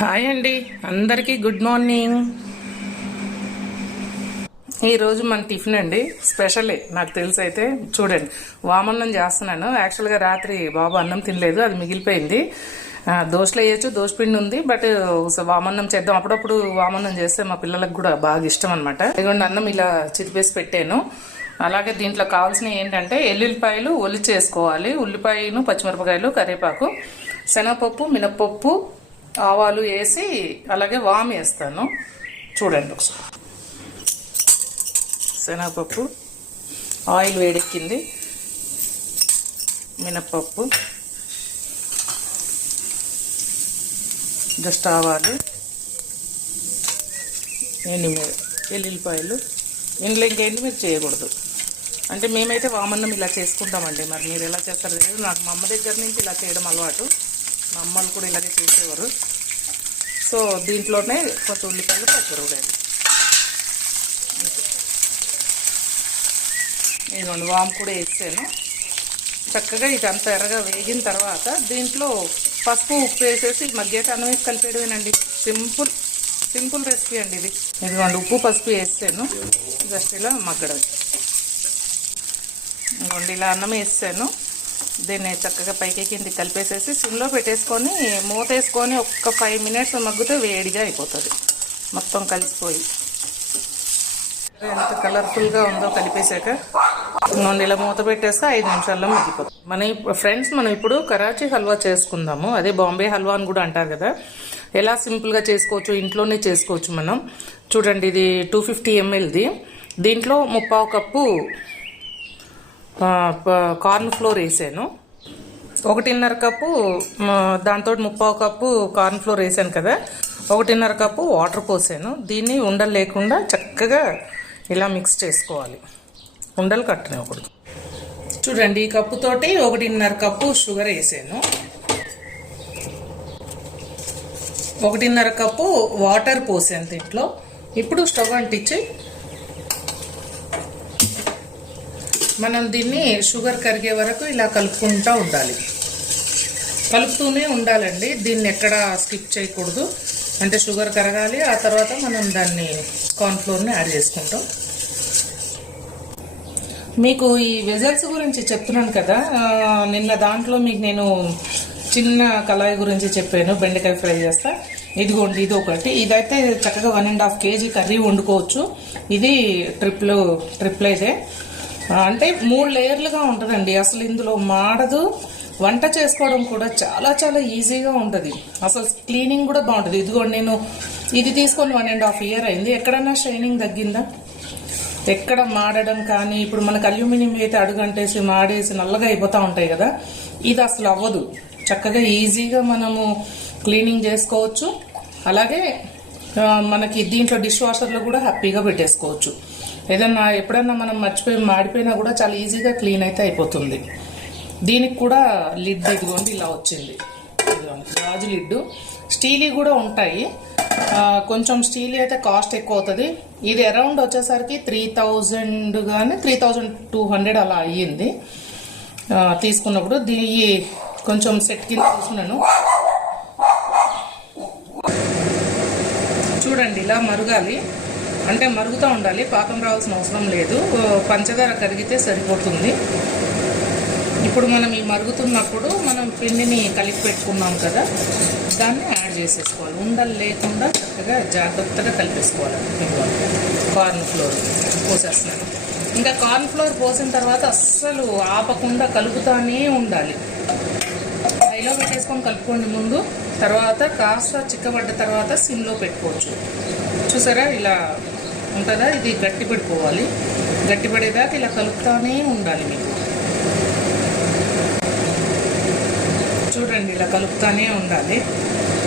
Hi అండి, అందరికీ good morning. ఈరోజు మన టిఫిన్ అండి, స్పెషలే నాకు తెలిసి. అయితే చూడండి, వామన్నం చేస్తున్నాను. యాక్చువల్గా రాత్రి బాబు అన్నం తినలేదు, అది మిగిలిపోయింది. దోశలు వేయచ్చు, దోశపిండి ఉంది, బట్ వామన్నం చేద్దాం. అప్పుడప్పుడు వామన్నం చేస్తే మా పిల్లలకు కూడా బాగా ఇష్టం అనమాట. ఇదిగోండి, అన్నం ఇలా చిరిపేసి పెట్టాను. అలాగే దీంట్లో కావాల్సినవి ఏంటంటే ఎల్లుల్లిపాయలు ఒలిచేసుకోవాలి, ఉల్లిపాయలు, పచ్చిమిరపకాయలు, కరివేపాకు, శనగపప్పు, మినప్పప్పు, ఆవాలు వేసి అలాగే వాము వేస్తాను. చూడండి ఒకసారి. శనగపప్పు, ఆయిల్ వేడెక్కింది, మినప్పప్పు, జస్ట్ ఆవాలు, ఎల్లుల్లిపాయలు. ఇంట్లో ఇంకేంటి మీరు చేయకూడదు. అంటే మేమైతే వామన్నం ఇలా చేసుకుంటామండి. మరి మీరు ఎలా చేస్తారు తెలియదు. నాకు మా అమ్మ దగ్గర నుంచి ఇలా చేయడం అలవాటు. మా అమ్మలు కూడా ఇలాగే చేసేవారు. సో దీంట్లోనే కొంచెం ఉల్లిపాయలు, పచ్చిమిరపకాయలు, ఇదిగోండి వాము కూడా వేసాను. చక్కగా ఇదంతా ఎర్రగా వేగిన తర్వాత దీంట్లో పసుపు, ఉప్పు వేసేసి మగ్గేట అన్నం వేసి కలిపేయడమేనండి. సింపుల్ రెసిపీ అండి ఇది. ఇదిగోండి ఉప్పు, పసుపు వేసాను, జస్ట్ ఇలా మగ్గడం. ఇదిగోండి ఇలా అన్నం వేసాను. దీన్ని చక్కగా పైకి కింది కలిపేసేసి సిమ్లో పెట్టేసుకొని మూత వేసుకొని ఒక్క 5 minutes మగ్గితే వేడిగా అయిపోతుంది, మొత్తం కలిసిపోయి. ఎంత కలర్ఫుల్గా ఉందో కలిపేసాక ఇలా మూత పెట్టేస్తే 5 నిమిషాల్లో మగ్గిపోతుంది. మనం ఇప్పుడు కరాచీ హల్వా చేసుకుందాము. అదే బాంబే హల్వా అని కూడా అంటారు కదా. ఎలా సింపుల్గా చేసుకోవచ్చు, ఇంట్లోనే చేసుకోవచ్చు మనం. చూడండి, ఇది 250 mlది. దీంట్లో 1/4 కప్పు కార్న్ ఫ్లోర్ వేసాను, 1.5 కప్పు. దాంతో 1/4 కప్పు కార్న్ ఫ్లోర్ వేసాను కదా, 1.5 కప్పు వాటర్ పోసాను. దీన్ని ఉండలు లేకుండా చక్కగా ఇలా మిక్స్ చేసుకోవాలి, ఉండలు కట్టనివ్వకూడదు. చూడండి, ఈ కప్పుతోటి 1.5 కప్పు షుగర్ వేసాను, 1.5 కప్పు వాటర్ పోసాను దీంట్లో. ఇప్పుడు స్టవ్ అంటించి మనం దీన్ని షుగర్ కరిగే వరకు ఇలా కలుపుకుంటూ ఉండాలి. కలుపుతూనే ఉండాలండి, దీన్ని ఎక్కడ స్కిప్ చేయకూడదు. అంటే షుగర్ కరగాలి, ఆ తర్వాత మనం దాన్ని కార్న్ఫ్లోర్ని యాడ్ చేసుకుంటాం. మీకు ఈ వెజల్స్ గురించి చెప్తున్నాను కదా, నిన్న దాంట్లో మీకు నేను చిన్న కళాయి గురించి చెప్పాను, బెండకాయ ఫ్రై చేస్తా. ఇదిగోండి, ఇది ఒకటి. ఇదైతే చక్కగా 1.5 kg కర్రీ వండుకోవచ్చు. ఇది ట్రిపుల్ ఇదే. అంటే 3 లేయర్లుగా ఉంటుందండి. అసలు ఇందులో మాడదు. వంట చేసుకోవడం కూడా చాలా చాలా ఈజీగా ఉంటుంది. అసలు క్లీనింగ్ కూడా బాగుంటుంది. ఇదిగోండి, నేను ఇది తీసుకొని 1.5 year అయింది. ఎక్కడన్నా షైనింగ్ తగ్గిందా? ఎక్కడ మాడడం కానీ, ఇప్పుడు మనకు అల్యూమినియం అయితే అడుగంటేసి మాడేసి నల్లగా అయిపోతూ ఉంటాయి కదా, ఇది అసలు అవ్వదు. చక్కగా ఈజీగా మనము క్లీనింగ్ చేసుకోవచ్చు. అలాగే మనకి దీంట్లో డిష్ వాషర్లో కూడా హ్యాపీగా పెట్టేసుకోవచ్చు. ఏదన్నా ఎప్పుడన్నా మనం మర్చిపోయి మాడిపోయినా కూడా చాలా ఈజీగా క్లీన్ అయితే అయిపోతుంది. దీనికి కూడా లిడ్ ఇదిగోండి ఇలా వచ్చింది. గాజు లిడ్డు. స్టీలీ కూడా ఉంటాయి. కొంచెం స్టీలీ అయితే కాస్ట్ ఎక్కువ అవుతుంది. ఇది అరౌండ్ వచ్చేసరికి 3000 కానీ 3200 అలా అయ్యింది తీసుకున్నప్పుడు. దీని కొంచెం సెట్ కింద తీసుకున్నాను. చూడండి, ఇలా మరగాలి. అంటే మరుగుతూ ఉండాలి, పాకం రావాల్సిన అవసరం లేదు. పంచదార కరిగితే సరిపోతుంది. ఇప్పుడు మనం ఈ మరుగుతున్నప్పుడు మనం పిండిని కలిపి పెట్టుకున్నాం కదా, దాన్ని యాడ్ చేసేసుకోవాలి. ఉండలు లేకుండా చక్కగా జాగ్రత్తగా కలిపేసుకోవాలి. కార్న్ ఫ్లోర్ పోసేస్తున్నాను. ఇంకా కార్న్ ఫ్లోర్ పోసిన తర్వాత అస్సలు ఆపకుండా కలుపుతానే ఉండాలి. హైలో పెట్టేసుకొని కలుపుకోండి ముందు. తర్వాత కాస్త చిక్కబడ్డ తర్వాత సిమ్లో పెట్టుకోవచ్చు. చూసారా, ఇలా ఉంటుందా? ఇది గట్టిపడిపోవాలి. గట్టిపడేదాకా ఇలా కలుపుతానే ఉండాలి. మీకు చూడండి, ఇలా కలుపుతానే ఉండాలి.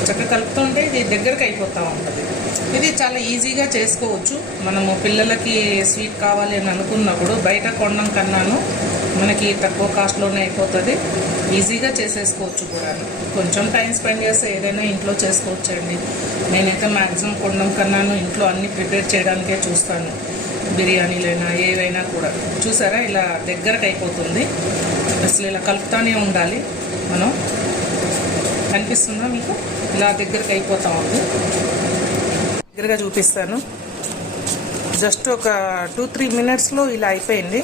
చక్కగా కలుపుతుంటే ఇది దగ్గరకు అయిపోతూ ఉంటుంది. ఇది చాలా ఈజీగా చేసుకోవచ్చు. మనము పిల్లలకి స్వీట్ కావాలి అని అనుకున్నప్పుడు బయట కొనడం కన్నాను మనకి తక్కువ కాస్ట్లోనే అయిపోతుంది. ఈజీగా చేసేసుకోవచ్చు కూడా. కొంచెం టైం స్పెండ్ చేస్తే ఏదైనా ఇంట్లో చేసుకోవచ్చండి. నేనైతే మ్యాక్సిమం కొనడం కన్నాను ఇంట్లో అన్నీ ప్రిపేర్ చేయడానికే చూస్తాను. బిర్యానీలైనా ఏవైనా కూడా. చూసారా, ఇలా దగ్గరకు అయిపోతుంది. అసలు ఇలా కలుపుతానే ఉండాలి మనం. కనిపిస్తుందా మీకు? ఇలా దగ్గరికి అయిపోతా ఉంది. దగ్గరగా చూపిస్తాను. జస్ట్ ఒక 2-3 మినిట్స్లో ఇలా అయిపోయింది.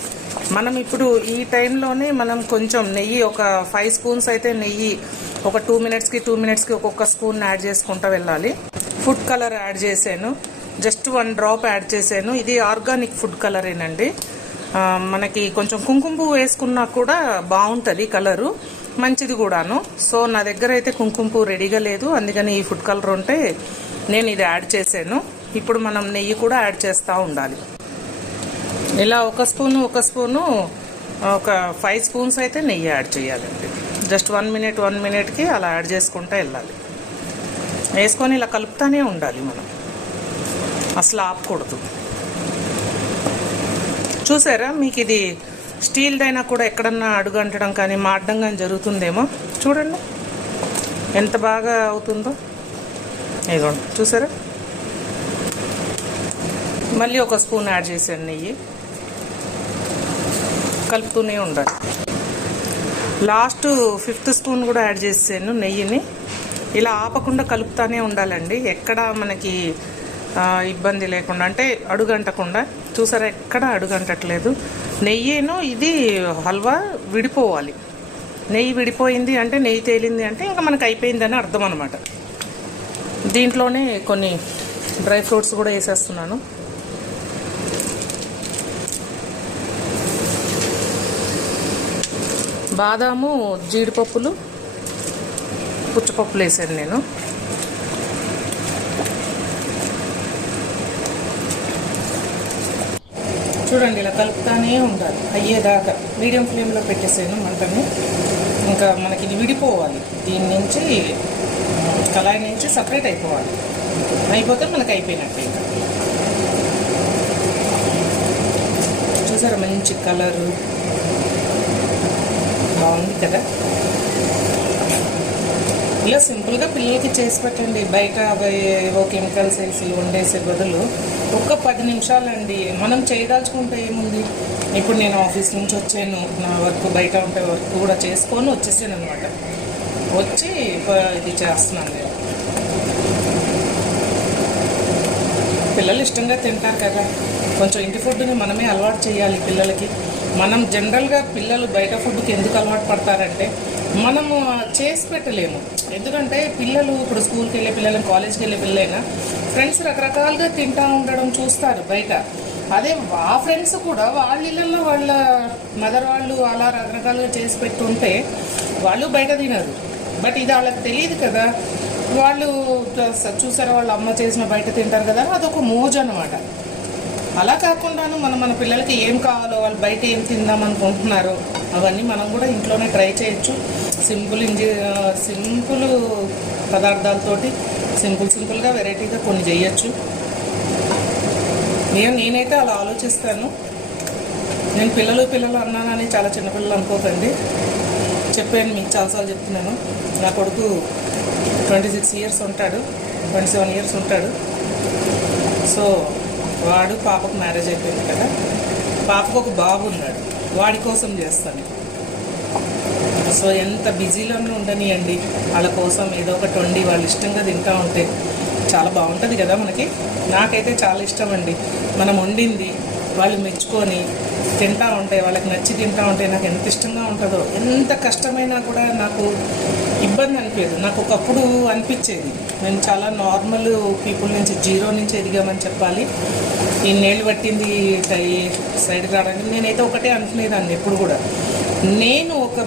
మనం ఇప్పుడు ఈ టైంలోనే మనం కొంచెం నెయ్యి, ఒక 5 స్పూన్స్ అయితే నెయ్యి ఒక 2 మినిట్స్కి ఒక్కొక్క స్పూన్ యాడ్ చేసుకుంటూ వెళ్ళాలి. ఫుడ్ కలర్ యాడ్ చేశాను, జస్ట్ 1 డ్రాప్ యాడ్ చేశాను. ఇది ఆర్గానిక్ ఫుడ్ కలరేనండి. మనకి కొంచెం కుంకుమ పువ్వు వేసుకున్నా కూడా బాగుంటుంది, కలరు మంచిది కూడాను. సో నా దగ్గర అయితే కుంకుమ పువ్వు రెడీగా లేదు, అందుకని ఈ ఫుడ్ కలర్ ఉంటే నేను ఇది యాడ్ చేశాను. ఇప్పుడు మనం నెయ్యి కూడా యాడ్ చేస్తూ ఉండాలి. ఇలా ఒక స్పూను ఒక 5 స్పూన్స్ అయితే నెయ్యి యాడ్ చేయాలండి. జస్ట్ 1 మినిట్కి అలా యాడ్ చేసుకుంటూ వెళ్ళాలి. వేసుకొని ఇలా కలుపుతానే ఉండాలి, మనం అసలు ఆపకూడదు. చూసారా, మీకు ఇది స్టీల్దైనా కూడా ఎక్కడన్నా అడుగంటడం కానీ మాడడం కానీ జరుగుతుందేమో. చూడండి ఎంత బాగా అవుతుందో. ఇదిగోండి, చూసారా. మళ్ళీ ఒక స్పూన్ యాడ్ చేశాను నెయ్యి, కలుపుతూనే ఉండాలి. లాస్ట్ 5th స్పూన్ కూడా యాడ్ చేసాను నెయ్యిని. ఇలా ఆపకుండా కలుపుతానే ఉండాలండి, ఎక్కడ మనకి ఇబ్బంది లేకుండా, అంటే అడుగంటకుండా. చూసారా, ఎక్కడ అడుగంటట్లేదు. నెయ్యిను ఇది హల్వా విడిపోవాలి. నెయ్యి విడిపోయింది అంటే, నెయ్యి తేలింది అంటే ఇంకా మనకు అయిపోయిందని అర్థం అనమాట. దీంట్లోనే కొన్ని డ్రై ఫ్రూట్స్ కూడా వేసేస్తున్నాను. బాదాము, జీడిపప్పులు, పుచ్చపప్పులు వేసాను నేను. చూడండి, ఇలా కలుపుతానే ఉండాలి అయ్యేదాకా. మీడియం ఫ్లేమ్లో పెట్టేసాను మంటని. ఇంకా మనకి ఇది విడిపోవాలి, దీని నుంచి కళాయి నుంచి సపరేట్ అయిపోవాలి. అయిపోతే మనకు అయిపోయినట్టే. ఇంకా చూసారా, మంచి కలరు బాగుంది కదా. ఇలా సింపుల్గా పిల్లలకి చేసి పెట్టండి. బయట ఏవో కెమికల్స్ వేసి వండేసే బదులు ఒక్క 10 నిమిషాలండి. మనం చేయదాల్చుకుంటే ఏముంది. ఇప్పుడు నేను ఆఫీస్ నుంచి వచ్చాను, నా వర్క్ బయట ఉంటే వర్క్ కూడా చేసుకొని వచ్చేసాను అనమాట. వచ్చి ఇది చేస్తున్నాను నేను. పిల్లలు ఇష్టంగా తింటారు కదా. కొంచెం ఇంటి ఫుడ్ని మనమే అలవాటు చేయాలి పిల్లలకి. మనం జనరల్గా పిల్లలు బయట ఫుడ్కి ఎందుకు అలవాటు పడతారంటే, మనము చేసి పెట్టలేము. ఎందుకంటే పిల్లలు ఇప్పుడు స్కూల్కి వెళ్ళే పిల్లలు, కాలేజ్కి వెళ్ళే పిల్లలైనా ఫ్రెండ్స్ రకరకాలుగా తింటూ ఉండడం చూస్తారు బయట. అదే ఆ ఫ్రెండ్స్ కూడా వాళ్ళ ఇళ్ళల్లో వాళ్ళ మదర్ వాళ్ళు అలా రకరకాలుగా చేసి పెట్టుంటే వాళ్ళు బయట తినరు. బట్ ఇది వాళ్ళకి తెలియదు కదా. వాళ్ళు చూసారు వాళ్ళ అమ్మ చేసిన బయట తింటారు కదా, అదొక మోజు అనమాట. అలా కాకుండాను మన పిల్లలకి ఏం కావాలో, వాళ్ళు బయట ఏం తిందాం అనుకుంటున్నారో అవన్నీ మనం కూడా ఇంట్లోనే ట్రై చేయొచ్చు. సింపుల్ పదార్థాలతోటి సింపుల్గా వెరైటీగా కొన్ని చేయొచ్చు. నేనైతే అలా ఆలోచిస్తాను. నేను పిల్లలు అన్నానని చాలా చిన్నపిల్లలు అనుకోకండి. చెప్పాను మీకు చాలాసార్లు చెప్తున్నాను. నా కొడుకు 26 ఇయర్స్ ఉంటాడు, 27 ఇయర్స్ ఉంటాడు. సో వాడు, పాపకు మ్యారేజ్ అయిపోయింది కదా. పాపకు ఒక బాబు ఉన్నాడు, వాడి కోసం చేస్తాను. సో ఎంత బిజీలోనే ఉండనియండి, వాళ్ళ కోసం ఏదో ఒకటి వండి వాళ్ళు ఇష్టంగా తింటూ ఉంటే చాలా బాగుంటుంది కదా మనకి. నాకైతే చాలా ఇష్టం అండి. మనం వండింది వాళ్ళు మెచ్చుకొని తింటూ ఉంటే, వాళ్ళకి నచ్చి తింటూ ఉంటే నాకు ఎంత ఇష్టంగా ఉంటుందో. ఎంత కష్టమైనా కూడా నాకు ఇబ్బంది అనిపించదు. నాకు ఒకప్పుడు అనిపించేది, నేను చాలా నార్మల్ పీపుల్ నుంచి, జీరో నుంచి ఎదిగామని చెప్పాలి. ఇన్నేళ్ళు పట్టింది సైడ్కి రావడానికి. నేనైతే ఒకటే అనుకునేదాన్ని ఎప్పుడు కూడా. నేను ఒక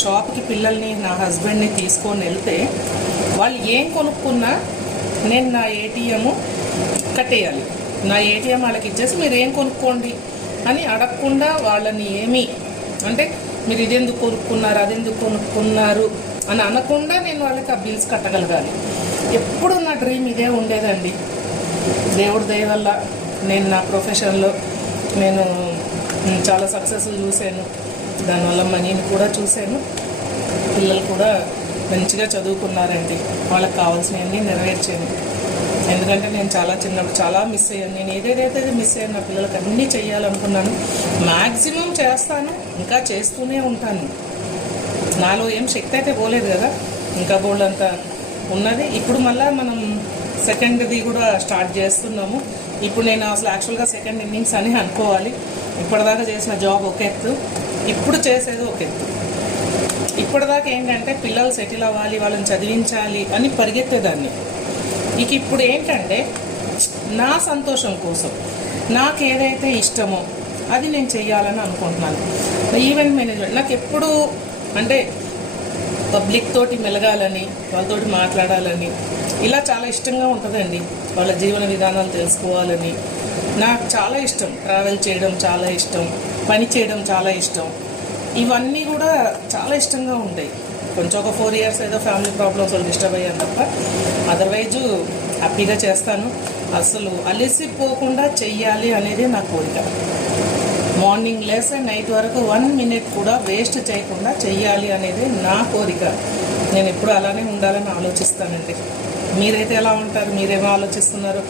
షాప్కి పిల్లల్ని, నా హస్బెండ్ని తీసుకొని వెళ్తే వాళ్ళు ఏం కొనుక్కున్నా నేను నా ఏటీఎం కట్టేయాలి. నా ఏటీఎం వాళ్ళకి ఇచ్చేసి మీరు ఏం కొనుక్కోండి అని అడగకుండా, వాళ్ళని ఏమీ అంటే మీరు ఇదెందుకు కొనుక్కున్నారు, అదెందుకు కొనుక్కున్నారు అని అనకుండా నేను వాళ్ళకి ఆ బిల్స్ కట్టగలగాలి. ఎప్పుడు నా డ్రీమ్ ఇదే ఉండేదండి. దేవుడి దయ వల్ల నేను నా ప్రొఫెషన్లో నేను చాలా సక్సెస్ చూశాను. దానివల్ల మనీని కూడా చూశాను. పిల్లలు కూడా మంచిగా చదువుకున్నారండి. వాళ్ళకి కావాల్సినవన్నీ నెరవేర్చాను. ఎందుకంటే నేను చాలా చిన్నప్పుడు చాలా మిస్ అయ్యాను. నేను ఏదేదైతే మిస్ అయ్యాను, నా పిల్లలకి అన్నీ చేయాలనుకున్నాను. మ్యాక్సిమం చేస్తాను, ఇంకా చేస్తూనే ఉంటాను. నాలో ఏం శక్తి అయితే పోలేదు కదా. ఇంకా బోల్డ్ అంతా ఉన్నది. ఇప్పుడు మళ్ళీ మనం సెకండ్ది కూడా స్టార్ట్ చేస్తున్నాము. ఇప్పుడు నేను అసలు యాక్చువల్గా సెకండ్ ఇన్నింగ్స్ అని అనుకోవాలి. ఇప్పటిదాకా చేసిన జాబ్ ఒక ఎత్తు, ఇప్పుడు చేసేది ఒక ఎత్తు. ఇప్పటిదాకా ఏంటంటే పిల్లలు సెటిల్ అవ్వాలి, వాళ్ళని చదివించాలి అని పరిగెత్తేదాన్ని. ఇక ఇప్పుడు ఏంటంటే నా సంతోషం కోసం నాకు ఏదైతే ఇష్టమో అది నేను చెయ్యాలని అనుకుంటున్నాను. ఈవెంట్ మేనేజ్మెంట్ నాకు ఎప్పుడు అంటే పబ్లిక్ తోటి మెలగాలని, వాళ్ళతోటి మాట్లాడాలని ఇలా చాలా ఇష్టంగా ఉంటుందండి. వాళ్ళ జీవన విధానాలు తెలుసుకోవాలని నాకు చాలా ఇష్టం. ట్రావెల్ చేయడం చాలా ఇష్టం, పని చేయడం చాలా ఇష్టం. ఇవన్నీ కూడా చాలా ఇష్టంగా ఉంటాయి. కొంచెం ఒక 4 years ఏదో ఫ్యామిలీ ప్రాబ్లమ్స్ వాళ్ళు డిస్టర్బ్ అయ్యాను తప్ప అదర్వైజ్ హ్యాపీగా చేస్తాను. అసలు అలసిపోకుండా చెయ్యాలి అనేది నా కోరిక. మార్నింగ్ లేసి నైట్ వరకు 1 minute కూడా వేస్ట్ చేయకుండా చెయ్యాలి అనేది నా కోరిక. నేను ఎప్పుడు అలానే ఉండాలని ఆలోచిస్తానండి. మీరైతే ఎలా ఉంటారు? మీరేమో ఆలోచిస్తున్నారు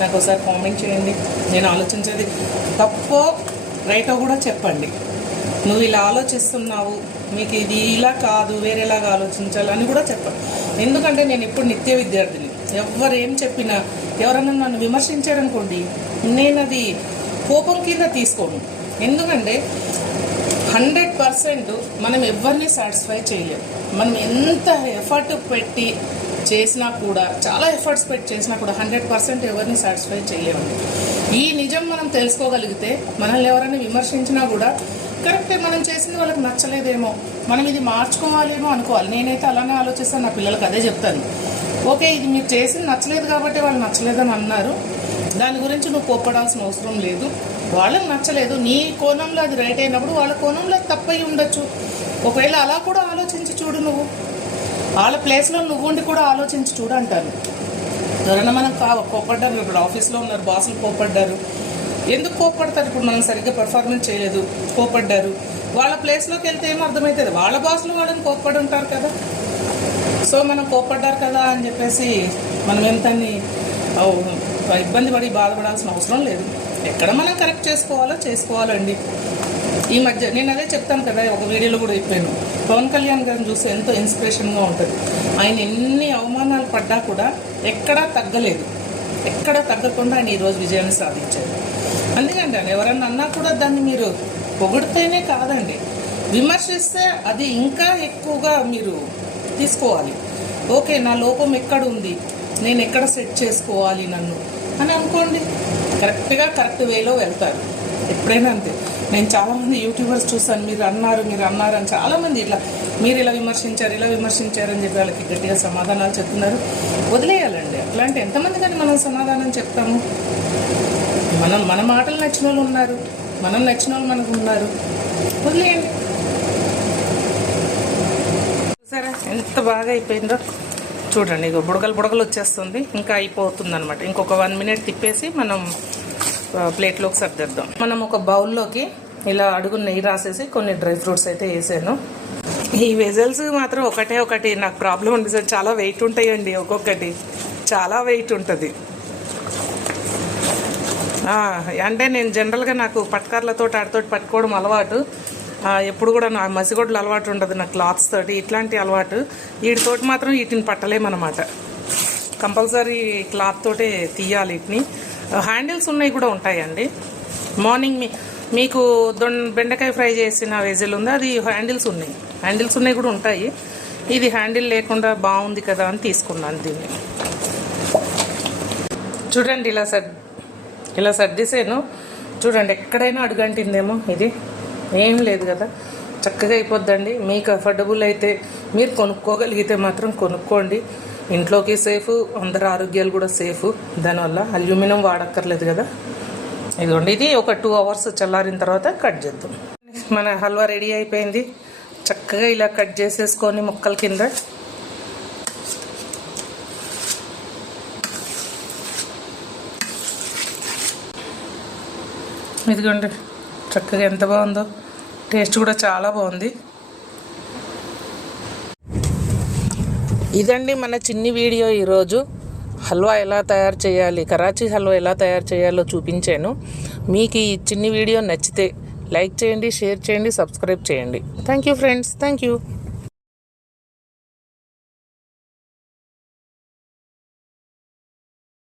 నాకు ఒకసారి కామెంట్ చేయండి. నేను ఆలోచించేది తప్పో రైటో కూడా చెప్పండి. నువ్వు ఇలా ఆలోచిస్తున్నావు, మీకు ఇది ఇలా కాదు వేరేలాగా ఆలోచించాలని కూడా చెప్పండి. ఎందుకంటే నేను ఇప్పుడు నిత్య విద్యార్థిని. ఎవరు ఏం చెప్పినా, ఎవరన్నా నన్ను విమర్శించారనుకోండి, నేను అది కోపం కింద తీసుకోను. ఎందుకంటే 100% మనం ఎవరిని సాటిస్ఫై చేయలేము. మనం ఎంత ఎఫర్ట్ పెట్టి చేసినా కూడా, చాలా ఎఫర్ట్స్ పెట్టి చేసినా కూడా 100% ఎవరిని సాటిస్ఫై చేయలేము. ఈ నిజం మనం తెలుసుకోగలిగితే మనల్ని ఎవరైనా విమర్శించినా కూడా కరెక్టే, మనం చేసింది వాళ్ళకి నచ్చలేదేమో, మనం ఇది మార్చుకోవాలేమో అనుకోవాలి. నేనైతే అలానే ఆలోచిస్తాను. నా పిల్లలకు అదే చెప్తాను. ఓకే, ఇది మీరు చేసింది నచ్చలేదు కాబట్టి వాళ్ళు నచ్చలేదని అన్నారు, దాని గురించి నువ్వు కోప్పడాల్సిన అవసరం లేదు. వాళ్ళకి నచ్చలేదు, నీ కోణంలో అది రైట్ అయినప్పుడు వాళ్ళ కోణంలో అది తప్పయి ఉండొచ్చు. ఒకవేళ అలా కూడా ఆలోచించి చూడు, నువ్వు వాళ్ళ ప్లేస్లో నువ్వు ఉండి కూడా ఆలోచించి చూడు అంటాను. ఎవరైనా మనం కోప్పడ్డారు, ఇప్పుడు ఆఫీస్లో ఉన్నారు, బాసులు కోప్పడ్డారు. ఎందుకు కోప్పడతారు? ఇప్పుడు మనం సరిగ్గా పెర్ఫార్మెన్స్ చేయలేదు, కోప్పడ్డారు. వాళ్ళ ప్లేస్లోకి వెళ్తే ఏమో అర్థమవుతుంది, వాళ్ళ బాసులు వాళ్ళని కోప్పడి ఉంటారు కదా. సో మనం కోప్పడ్డారు కదా అని చెప్పేసి మనం ఎంతని ఇబ్బంది పడి బాధపడాల్సిన అవసరం లేదు. ఎక్కడ మనం కరెక్ట్ చేసుకోవాలండి. ఈ మధ్య నేను అదే చెప్తాను కదా, ఒక వీడియోలో కూడా చెప్పాను, పవన్ కళ్యాణ్ గారిని చూస్తే ఎంతో ఇన్స్పిరేషన్గా ఉంటుంది. ఆయన ఎన్ని అవమానాలు పడ్డా కూడా ఎక్కడా తగ్గలేదు. ఎక్కడా తగ్గకుండా ఆయన ఈరోజు విజయాన్ని సాధించారు. అందుకంటే ఎవరన్నా అన్నా కూడా దాన్ని మీరు పొగిడితేనే కాదండి, విమర్శిస్తే అది ఇంకా ఎక్కువగా మీరు తీసుకోవాలి. ఓకే, నా లోపం ఎక్కడ ఉంది, నేను ఎక్కడ సెట్ చేసుకోవాలి నన్ను అని అనుకోండి. కరెక్ట్గా కరెక్ట్ వేలో వెళ్తారు. ఎప్పుడైనా అంతే. నేను చాలామంది యూట్యూబర్స్ చూస్తాను, మీరు అన్నారు అని చాలామంది ఇట్లా మీరు ఇలా విమర్శించారు అని చెప్పి వాళ్ళకి గట్టిగా సమాధానాలు చెప్తున్నారు. వదిలేయాలండి. అట్లాంటి ఎంతమంది కానీ మనం సమాధానం చెప్తాము. మన మాటలు నచ్చిన వాళ్ళు ఉన్నారు, మనం నచ్చిన వాళ్ళు మనకు ఉన్నారు. వదిలేయండి. సరే, ఎంత బాగా అయిపోయిందో చూడండి. ఇక బుడగలు వచ్చేస్తుంది, ఇంకా అయిపోతుంది అనమాట. ఇంకొక 1 minute తిప్పేసి మనం ప్లేట్లోకి సర్దేద్దాం. మనం ఒక బౌల్లోకి ఇలా అడుగు నెయ్యి రాసేసి కొన్ని డ్రై ఫ్రూట్స్ అయితే వేసాను. ఈ వెజల్స్ మాత్రం ఒకటి నాకు ప్రాబ్లం ఉంది సార్, చాలా వెయిట్ ఉంటాయండి. ఒక్కొక్కటి చాలా వెయిట్ ఉంటుంది. అంటే నేను జనరల్గా నాకు పట్కార్లతో ఆడితోటి పట్టుకోవడం అలవాటు. ఎప్పుడు కూడా నా మసిగొడ్లు అలవాటు ఉండదు, నా క్లాత్స్ తోటి ఇట్లాంటి అలవాటు. వీటితోటి మాత్రం వీటిని పట్టలేమన్నమాట. కంపల్సరీ క్లాత్ తోటే తీయాలి వీటిని. హ్యాండిల్స్ ఉన్నాయి కూడా ఉంటాయండి. మార్నింగ్ మీకు బెండకాయ ఫ్రై చేసిన వెజిల్ ఉంది, అది హ్యాండిల్స్ ఉన్నాయి కూడా ఉంటాయి. ఇది హ్యాండిల్ లేకుండా బాగుంది కదా అని తీసుకున్నాను దీన్ని. చూడండి, ఇలా సర్దిసాను. చూడండి, ఎక్కడైనా అడుగంటిందేమో. ఇది ఏం లేదు కదా, చక్కగా అయిపోద్దండి. మీకు అఫోర్డబుల్ అయితే మీరు కొనుక్కోగలిగితే మాత్రం కొనుక్కోండి. ఇంట్లోకి సేఫ్, అందరి ఆరోగ్యాలు కూడా సేఫ్. దానివల్ల అల్యూమినియం వాడక్కర్లేదు కదా. ఇదిగోండి, ఇది ఒక 2 hours చల్లారిన తర్వాత కట్ చేద్దాం. మన హల్వా రెడీ అయిపోయింది. చక్కగా ఇలా కట్ చేసేసుకొని ముక్కల కింద ఇదిగోండి, చక్కగా ఎంత బాగుందో. టేస్ట్ కూడా చాలా బాగుంది. ఇదండి మన చిన్ని వీడియో. ఈరోజు హల్వా ఎలా తయారు చేయాలి, కరాచీ హల్వా ఎలా తయారు చేయాలో చూపించాను. మీకు ఈ చిన్ని వీడియో నచ్చితే లైక్ చేయండి, షేర్ చేయండి, సబ్స్క్రైబ్ చేయండి. Thank you friends, thank you.